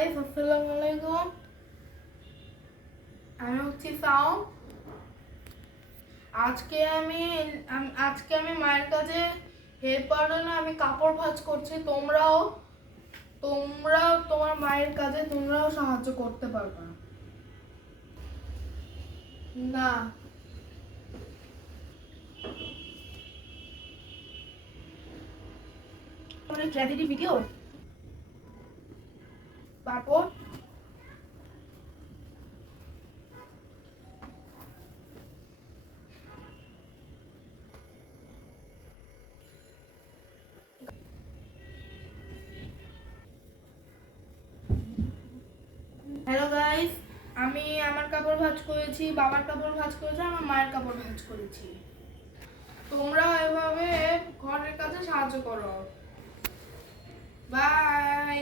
Guys, আসসালামু আলাইকুম। আমি হচ্ছি সাও। আজকে আমি মায়ের কাছে হেল্পার জন্য আমি কাপড় ভাঁজ করছি। তোমরাও তোমার মায়ের কাজে তোমরাও সাহায্য করতে পারবে। না, ট্র্যাজেডি ভিডিও তারপর হ্যালো গাইস, আমি আমার কাপড় ভাঁজ করেছি, বাবার কাপড় ভাঁজ করেছি, আমার মায়ের কাপড় ভাঁজ করেছি। তোমরা এভাবে ঘরের কাজে সাহায্য করো। বাই।